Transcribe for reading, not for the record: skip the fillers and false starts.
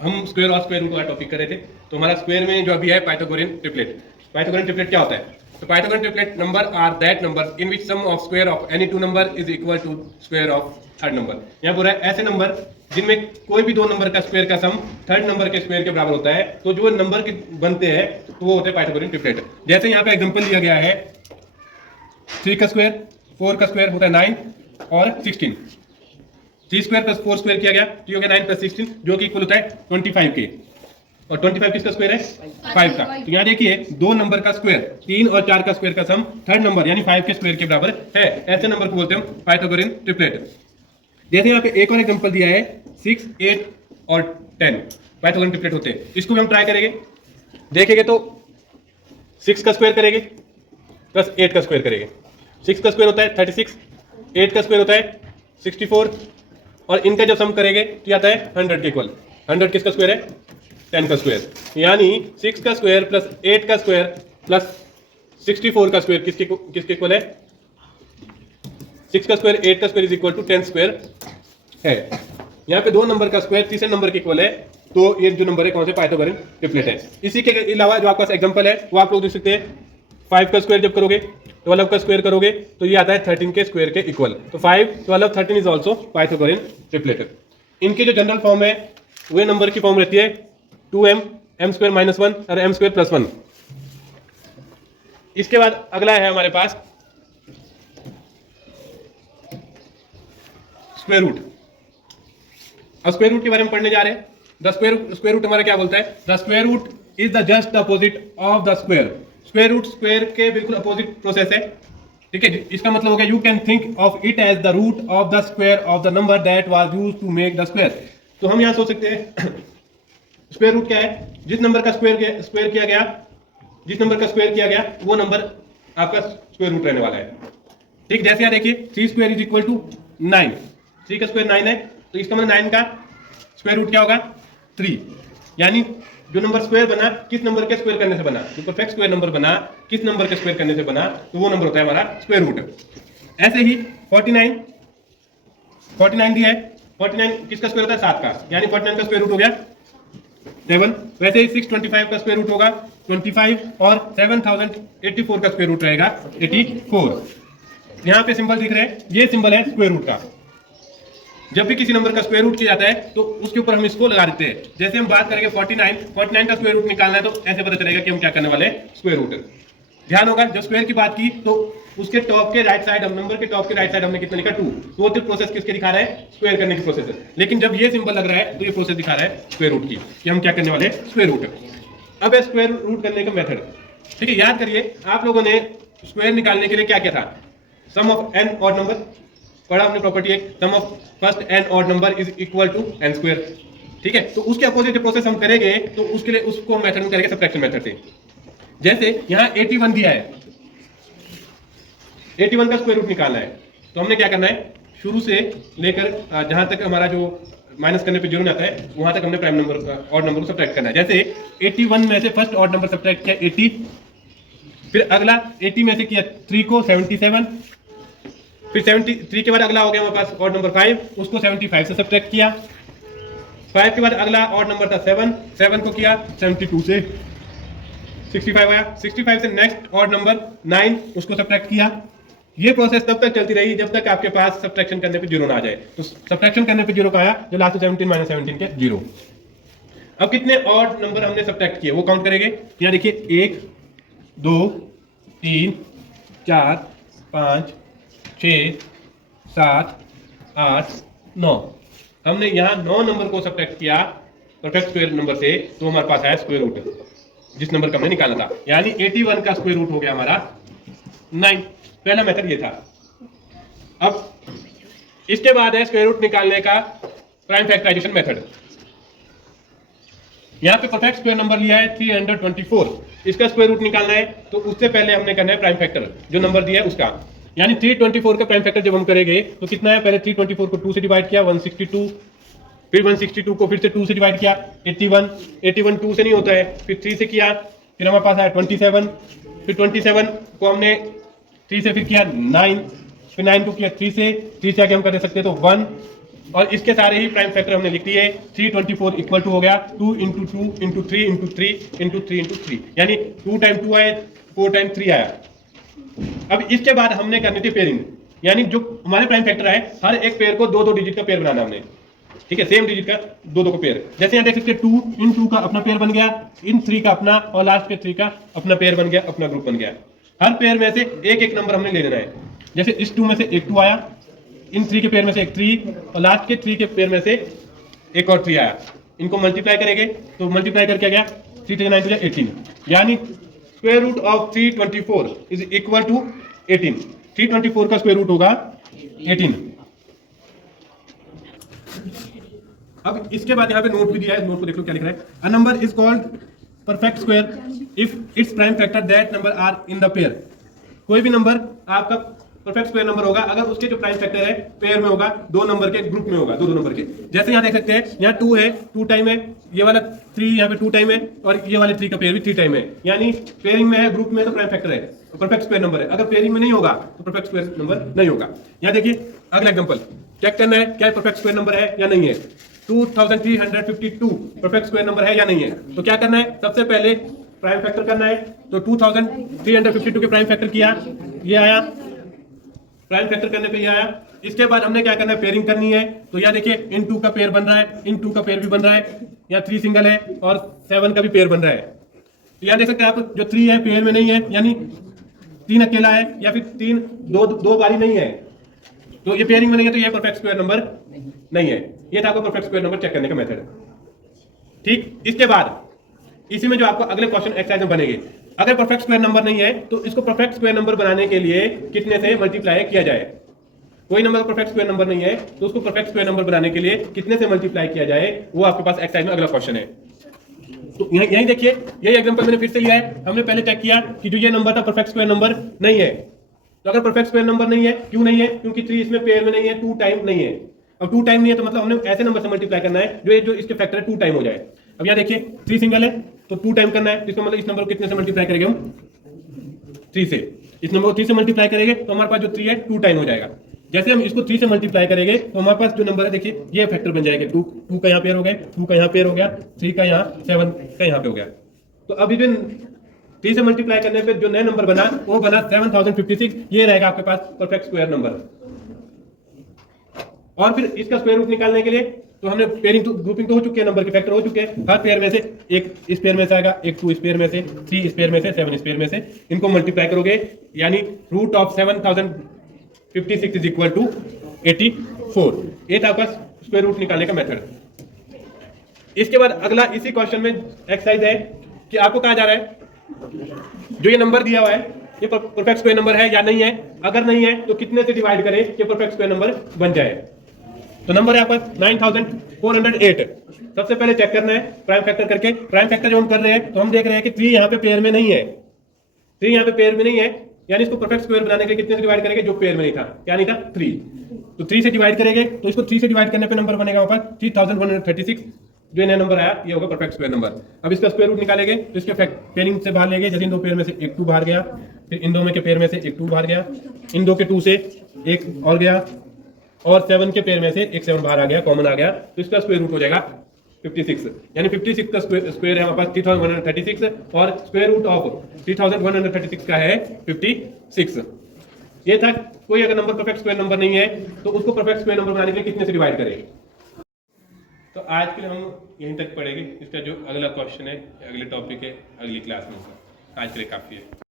हम स्क्वायर और square root वाला टॉपिक कर रहे थे। तो हमारा स्क्वायर में जो अभी है पाइथागोरियन ट्रिपलेट। पाइथागोरियन ट्रिपलेट क्या होता है? तो Pythagorean triplet number are that number in which sum of square of any two number is equal to square of third number. यहाँ बोल रहा है ऐसे नंबर जिनमें कोई भी दो नंबर का स्क्वायर का सम थर्ड नंबर के स्क्वायर के बराबर होता है, तो जो नंबर के बनते हैं तो वो होते हैं पाइथागोरियन ट्रिपलेट। जैसे यहाँ पे एग्जांपल दिया गया है 3 का स्क्वायर 4 का स्क्वायर होता है 9 और 16। 3 स्क्वायर प्लस 4 स्क्वायर किया गया तो ये हो गया 9 प्लस 16 जो कि इक्वल होता है 25 के। और 25 किसका स्क्वायर है? 5 का। तो यहाँ देखिए दो नंबर का स्क्वायर 3 और 4 का स्क्वायर का सम थर्ड नंबर यानी 5 के स्क्वायर के बराबर है। ऐसे नंबर को बोलते हैं हम पाइथागोरियन ट्रिपलेट। जैसे यहाँ पे एक और एग्जांपल दिया है 6, 8 और 10 पाइथागोरियन ट्रिपलेट होते हैं। इसको भी हम ट्राई करेंगे, देखेंगे तो 6 का स्क्वायर करेंगे प्लस 8 का स्क्वायर करेंगे। 6 का स्क्वायर होता है 36, 8 का स्क्वायर होता है 64 और इनका जब सम करेंगे तो आता है 100 के इक्वल। 100 किसका स्क्वायर है? 10 का स्क्वायर। यानी 6 का स्क्वायर प्लस 8 का स्क्वायर प्लस 64 का स्क्वायर किसके इक्वल है? 6 का स्क्वायर 8 का square is equal to 10 square है। यहाँ पे दो नंबर का स्क्वायर तीसरे नंबर के इक्वल है, तो ये जो नंबर है कौन से? पाइथागोरियन ट्रिपलेट है। इसी के अलावा जो आपका एग्जांपल है वो आप लोग देख सकते हैं 5 का स्क्वायर जब करोगे 12 का स्क्वायर करोगे तो ये आता है 13 के स्क्वायर के इक्वल। तो 5, 12, 13 इज ऑल्सो पाइथागोरियन ट्रिपलेट। इनके जो जनरल फॉर्म है वे नंबर की फॉर्म रहती है 2m, m स्क्वायर माइनस 1 और m स्क्वायर प्लस 1। इसके बाद अगला है हमारे पास स्क्वायर रूट। अब स्क्वायर रूट के बारे में पढ़ने जा रहे हैं। द स्क्वायर रूट हमारा क्या बोलता है? The square root is the just opposite of the square. Square root square के बिल्कुल अपोजिट प्रोसेस है, ठीक है। इसका मतलब हो गया you can think of it as the root of the square of the number that was used to make the square. तो हम यहां सोच सकते हैं स्क्वायर रूट क्या है? जिस नंबर का स्क्वायर किया गया, जिस नंबर का स्क्वायर किया गया वो नंबर आपका स्क्वायर रूट रहने वाला है, ठीक। जैसे यहाँ देखिए 3 स्क्वायर इज इक्वल टू 9। 3 का स्क्वायर 9 है तो इसका मतलब 9 का स्क्वायर रूट क्या होगा? 3। यानी जो नंबर स्क्वायर बना किस नंबर के स्क्वायर करने से बना? जो परफेक्ट स्क्वायर नंबर बना किस नंबर के स्क्वायर करने से बना? तो वो नंबर होता है हमारा स्क्वायर रूट। ऐसे ही 49 दिया है। 49 किसका स्क्वायर होता है? 7 का। यानी 49 का स्क्वायर रूट हो गया 7। वैसे ही 625 का स्क्वायर रूट होगा 25 और 7084 का स्क्वायर रूट रहेगा 84। यहाँ पे सिंबल दिख रहे हैं, ये सिंबल है स्क्वायर रूट का। जब भी किसी नंबर का स्क्वायर रूट किया जाता है तो उसके ऊपर हम इसको लगा देते हैं। जैसे हम बात करेंगे 49 का स्क्वायर रूट निकालना है तो ऐसे पता चलेगा कि हम क्या करने वाले हैं, स्क्वायर रूट। ध्यान होगा जब स्क्वायर की बात की तो उसके टॉप के राइट साइड, हम नंबर के टॉप के राइट साइड हमने कितना लिखा? 2। तो वो प्रोसेस किसके दिखा रहा है? स्क्वायर करने की प्रोसेस है। लेकिन जब ये सिंबल लग रहा है तो ये प्रोसेस दिखा रहा है स्क्वायर रूट की, कि हम क्या करने वाले हैं, स्क्वायर रूट। अब है स्क्वायर रूट करने का मेथड, ठीक है। याद करिए आप लोगों ने स्क्वायर निकालने के लिए क्या किया था? Sum of n odd number पढ़ा हमने प्रॉपर्टी एक, sum of first n odd number is equal to n square, ठीक है। तो उसके अपोजिट प्रोसेस हम करेंगे तो उसके लिए उसको मेथड में करेंगे सब्ट्रैक्शन मेथड से। जैसे यहाँ 81 दिया है, 81 का स्क्वायर रूट निकालना है तो हमने क्या करना है? शुरू से लेकर जहां तक हमारा जो माइनस करने पे 0 आता है वहां तक हमने प्राइम नंबर ऑड नंबर को सब्ट्रैक्ट करना है। जैसे 81 में से फर्स्ट ऑड नंबर सब्ट्रैक्ट किया 80, फिर अगला 80 में से किया 3 को 77, फिर 73 के बाद अगला हो गया हमारे पास ऑड नंबर 5, उसको 75 से सब्ट्रैक्ट किया। 5 के बाद अगला ऑड नंबर था 7 को किया 72 से 65 आया। 65 से नेक्स्ट ऑड नंबर 9, उसको सब्ट्रैक्ट किया। ये प्रोसेस तब तक चलती रही जब तक आपके पास सब्ट्रैक्शन करने पे 0 ना आ जाए। तो सब्ट्रैक्शन करने पे 0 का आया जो लास्ट 17 माइनस 17 के 0। अब कितने ऑड नंबर हमने सब्ट्रैक्ट किए वो काउंट करेंगे। यहाँ देखिए 1, 2, 3, 4, 5, 6, 7, 8, 9। हमने यहाँ 9 नंबर को सब्ट्रैक्ट किया परफेक्ट स्क्वायर नंबर से, तो हमारे पास आया स्क्वायर रूट जिस नंबर का हमने निकाला था। यानी 81 का स्क्वायर रूट हो गया हमारा 9। पहला मेथड ये था। अब इसके बाद है स्क्वायर रूट निकालने का प्राइम फैक्टराइजेशन मेथड। यहाँ पे परफेक्ट स्क्वायर नंबर लिया है 324, इसका स्क्वायर रूट निकालना है तो उससे पहले हमने करना है प्राइम फैक्टर जो नंबर दिया है उसका। यानी 324 का प्राइम फैक्टर जब हम करेंगे तो कितना है? पहले 324 को 2 से डिवाइड किया 162, फिर 162 को फिर से 2 से डिवाइड किया 81 2 से नहीं होता है, फिर 3 से किया, फिर हमारे पास आया 27, फिर 27 को हमने 3 से फिर किया 9, फिर 9 को किया 3 से आगे हम कर सकते हैं तो 1, और इसके सारे ही प्राइम फैक्टर हमने लिख दिए। 324 इक्वल टू हो गया 2 into 2 into 3 into 3 into 3 into 3, यानी 2 टाइम 2 आया, 4 टाइम 3 आया। अब इसके बाद हमने करनी थी पेयरिंग, यानी जो हमारे प्राइम फैक्टर है हर एक पेयर को दो दो डिजिट का पेयर बनाना हमने, ठीक है, सेम डिजिट का दो दो का पेयर। जैसे यहाँ देख सकते हैं 2 इन 2 का अपना पेयर बन गया, इन 3 का अपना, और लास्ट पे 3 का अपना पेयर बन गया, अपना ग्रुप बन गया। हर पेयर में से एक एक नंबर हमने ले लेना है। जैसे इस 2 में से एक 2 आया, इन 3 के पेयर में से एक 3, और लास्ट के 3 के पेयर में से एक और 3 आया। इनको मल्टीप्लाई करेंगे तो मल्टीप्लाई करके गया 3 3 9 18, यानी square root of 324 is equal to 18। 324 का स्क्वायर रूट होगा 18। अब इसके बाद यहाँ पे नोट भी दिया है, नोट को देख लो क्या लिख रहा है। A number is called perfect square if its prime factor that number are in the pair. कोई भी नंबर आपका परफेक्ट स्क्वायर नंबर होगा अगर उसके जो प्राइम फैक्टर है पेयर में होगा, दो नंबर के ग्रुप में होगा, दो दो नंबर के। जैसे यहाँ देख सकते हैं, यहाँ 2 है, 2 टाइम है, ये वाला 3 यहाँ पे 2 टाइम है, और ये वाले 3 का पेयर भी 3 टाइम है, यानी पेयरिंग में है, ग्रुप में तो प्राइम फैक्टर है, परफेक्ट स्क्वायर नंबर है। अगर पेयरिंग में नहीं होगा तो परफेक्ट स्क्वायर नंबर नहीं होगा। यहाँ देखिए अगला एग्जाम्पल चेक करना है क्या परफेक्ट स्क्वायर नंबर है या नहीं है। 2352 परफेक्ट स्क्वायर नंबर है या नहीं है। तो क्या करना है, सबसे पहले प्राइम फैक्टर करना है। तो 2352 के प्राइम फैक्टर किया, ये आया, प्राइम फैक्टर करने पे ये आया। इसके बाद हमने क्या करना है, पेयरिंग करनी है। तो यहाँ देखिए इन 2 का पेयर बन रहा है, इन 2 का पेयर भी बन रहा है, यहाँ 3 सिंगल है और 7 का भी पेयर बन रहा है। तो यहाँ देख सकते हैं आप, जो 3 है पेयर में नहीं है, यानी 3 अकेला है, या फिर 3 दो बारी नहीं है, तो ये पेयरिंग में नहीं है, तो ये परफेक्ट स्क्वायर नंबर नहीं है। ये था आपका परफेक्ट स्क्वायर नंबर चेक करने का मेथड। ठीक, इसके बाद इसी में जो आपको अगले क्वेश्चन एक्सरसाइज में बनेंगे, अगर परफेक्ट स्क्वायर नंबर नहीं है तो इसको परफेक्ट स्क्वायर नंबर बनाने के लिए कितने से मल्टीप्लाई किया जाए। कोई नंबर परफेक्ट स्क्वायर नंबर नहीं है तो उसको परफेक्ट स्क्वायर नंबर बनाने के लिए कितने से मल्टीप्लाई किया जाए, वो आपके पास एक्सरसाइज में अगला क्वेश्चन है। तो यही देखिए, यही एग्जांपल मैंने फिर से लिया है। हमने पहले चेक किया कि जो ये नंबर था परफेक्ट स्क्वायर नंबर नहीं है। तो अगर परफेक्ट स्क्वायर नंबर नहीं है, क्यों नहीं है, क्योंकि 3 इसमें पेयर में नहीं है, 2 टाइम नहीं है। अब 2 टाइम नहीं है तो मतलब हमने ऐसे नंबर से मल्टीप्लाई करना है जो इसके फैक्टर है 2 टाइम हो जाए। अब यहाँ देखिए 3 सिंगल है तो 2 टाइम करना है, इसका मतलब इस नंबर को कितने से मल्टीप्लाई करेंगे हम, 3 से। इस नंबर को 3 से मल्टीप्लाई करेंगे तो हमारे पास जो 3 है 2 टाइम हो जाएगा। जैसे हम इसको 3 से मल्टीप्लाई करेंगे तो हमारे पास जो नंबर है देखिए ये फैक्टर बन जाएगा, 2 का यहाँ पेयर हो गया, 2 का यहाँ पेयर हो गया, 3 का यहाँ, 7 का यहाँ पे हो गया। तो अब इवन 3 से मल्टीप्लाई करने पे जो नया नंबर बना वो बना 7056। ये रहेगा आपके पास परफेक्ट स्क्वायर नंबर। और फिर इसका स्क्वायर रूट निकालने के लिए तो हमने पेयरिंग तो ग्रुपिंग तो हो चुकी है, नंबर के फैक्टर हो चुके हैं। हर पेयर में से एक इस पेयर में से आएगा, एक 2 इस पेयर में से, 3 इस पेयर में से, 7 इस पेयर में से। इनको मल्टीप्लाई करोगे यानी root of 7056 is equal to 84। ये था आपका स्क्वायर रूट निकालने का मेथड। इसके बाद अगला इसी क्वेश्चन में एक्सरसाइज है कि आपको कहा जा रहा है जो ये नंबर दिया हुआ है ये परफेक्ट स्क्वायर नंबर है या नहीं है। अगर नहीं है तो कितने से डिवाइड करें कि परफेक्ट स्क्वायर नंबर बन जाए। तो नंबर है आपका 9408। सबसे पहले चेक करना है प्राइम फैक्टर करके। प्राइम फैक्टर जो हम कर रहे हैं तो हम देख रहे हैं कि 3 यहाँ पे पेयर में नहीं है, 3 यहाँ पे पेयर में नहीं है, यानी इसको परफेक्ट स्क्वायर बनाने के लिए कितने से डिवाइड करेंगे, जो पेयर में नहीं था, क्या नहीं था, 3। तो 3 से डिवाइड करेंगे तो इसको 3 से डिवाइड करने पे नंबर बनेगा हमारे पास 3136। जो नया नंबर आया ये होगा परफेक्ट स्क्वायर नंबर। अब इसका स्क्वायर रूट निकालेंगे तो इसके पेयरिंग से बाहर लेंगे। जैसे इन 2 पेयर में से एक 2 बाहर गया, फिर इन 2 में के पेयर में से एक 2 बाहर गया, इन 2 के 2 से एक और गया, और 7 के पेयर में से एक 7 बाहर आ गया, कॉमन आ गया। तो इसका स्क्वायर रूट हो जाएगा 56, यानी 56 का स्क्वायर है हमारे पास 3136, और स्क्वायर रूट ऑफ 3136 का है 56। ये था कोई अगर नंबर परफेक्ट स्क्वायर नंबर नहीं है तो उसको परफेक्ट स्क्वायर नंबर बनाने के लिए कितने से डिवाइड करें। तो आज के लिए हम यहीं तक पढ़ेंगे। इसका जो अगला क्वेश्चन है, अगले टॉपिक है, अगली क्लास में। आज के लिए काफ़ी है।